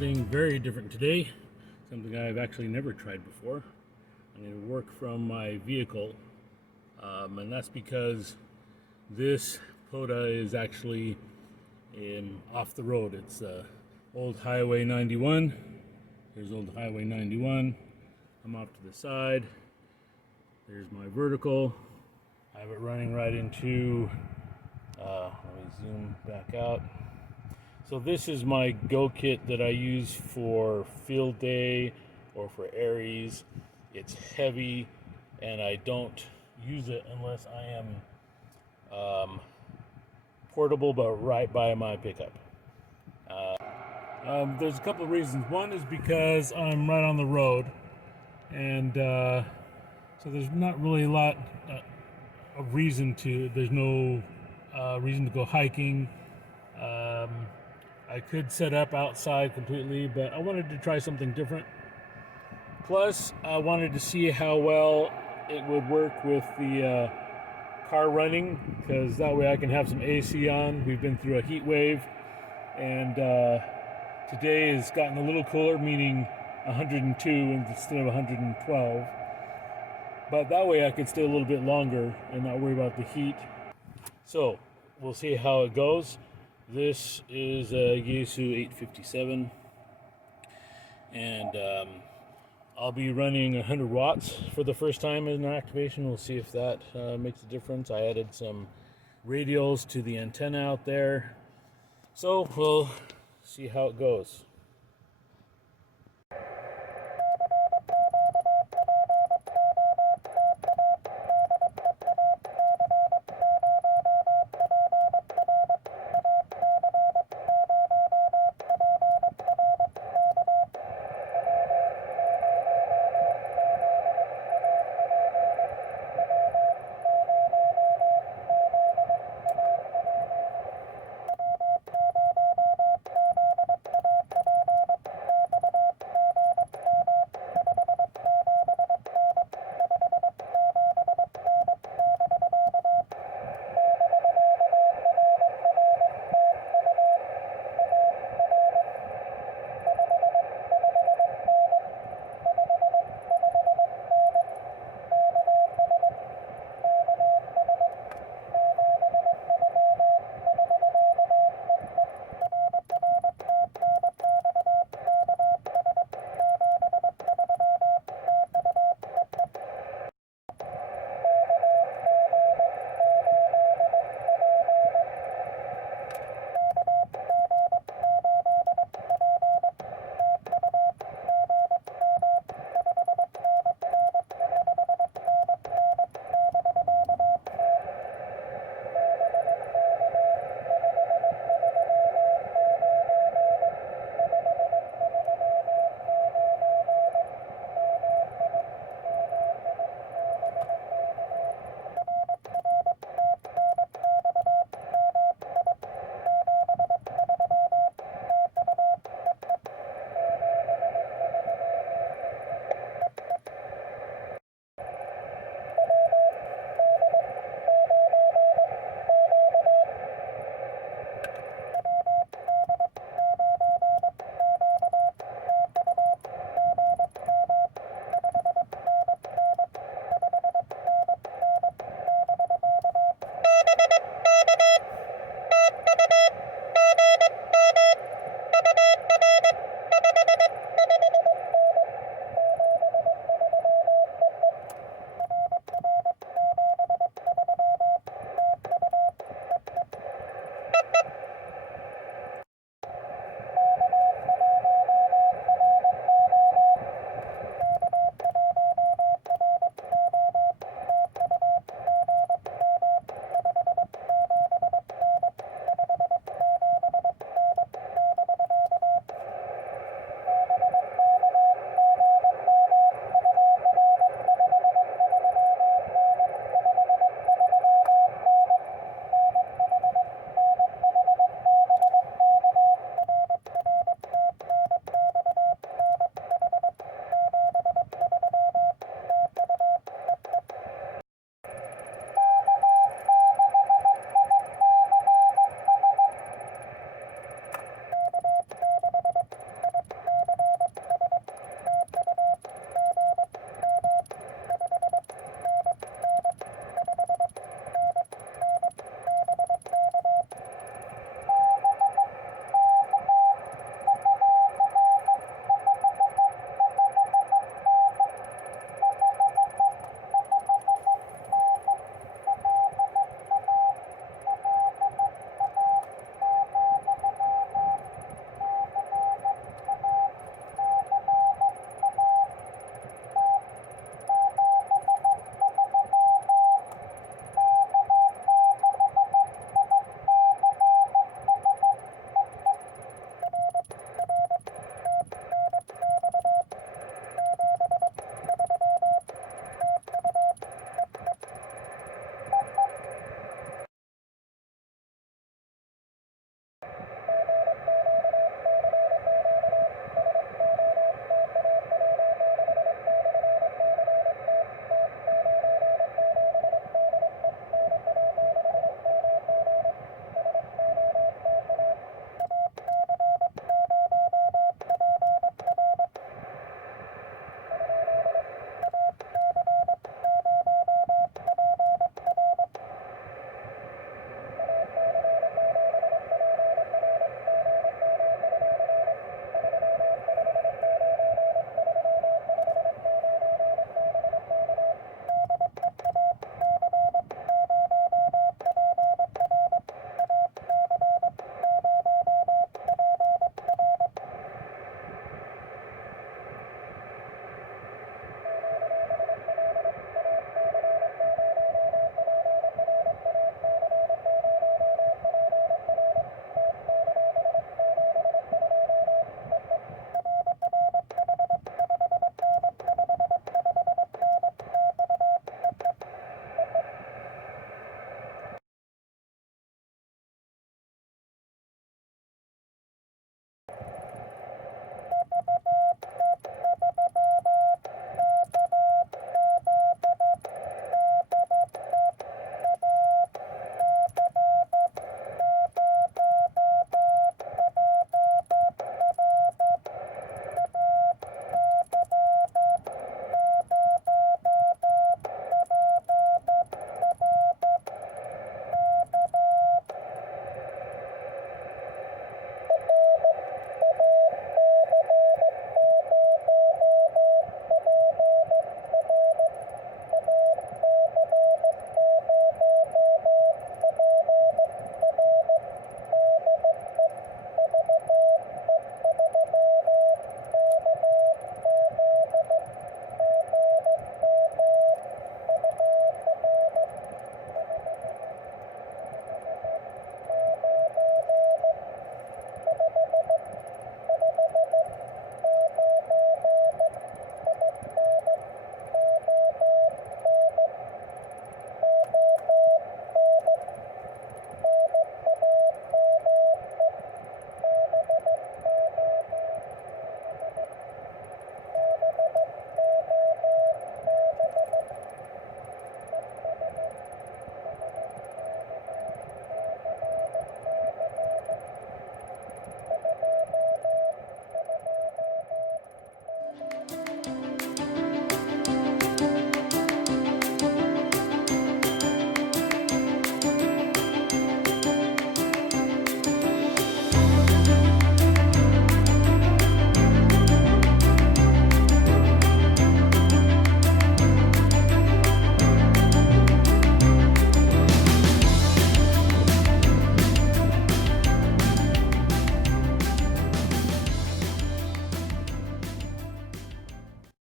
something very different today, something I've actually never tried before. I'm going to work from my vehicle, and that's because this POTA is actually off the road. It's old Highway 91. Here's old Highway 91. I'm off to the side. There's my vertical. I have it running right into, let me zoom back out. So this is my go kit that I use for field day or for Aries. It's heavy and I don't use it unless I am portable but right by my pickup. There's a couple of reasons. One is because I'm right on the road, and so there's not really a lot of reason to, there's no reason to go hiking. I could set up outside completely, but I wanted to try something different. Plus, I wanted to see how well it would work with the car running, because that way I can have some AC on. We've been through a heat wave, and today has gotten a little cooler, meaning 102 instead of 112. But that way I could stay a little bit longer and not worry about the heat. So we'll see how it goes. This is a Yaesu FT-857, and I'll be running 100 watts for the first time in an activation. We'll see if that makes a difference. I added some radials to the antenna out there, so we'll see how it goes.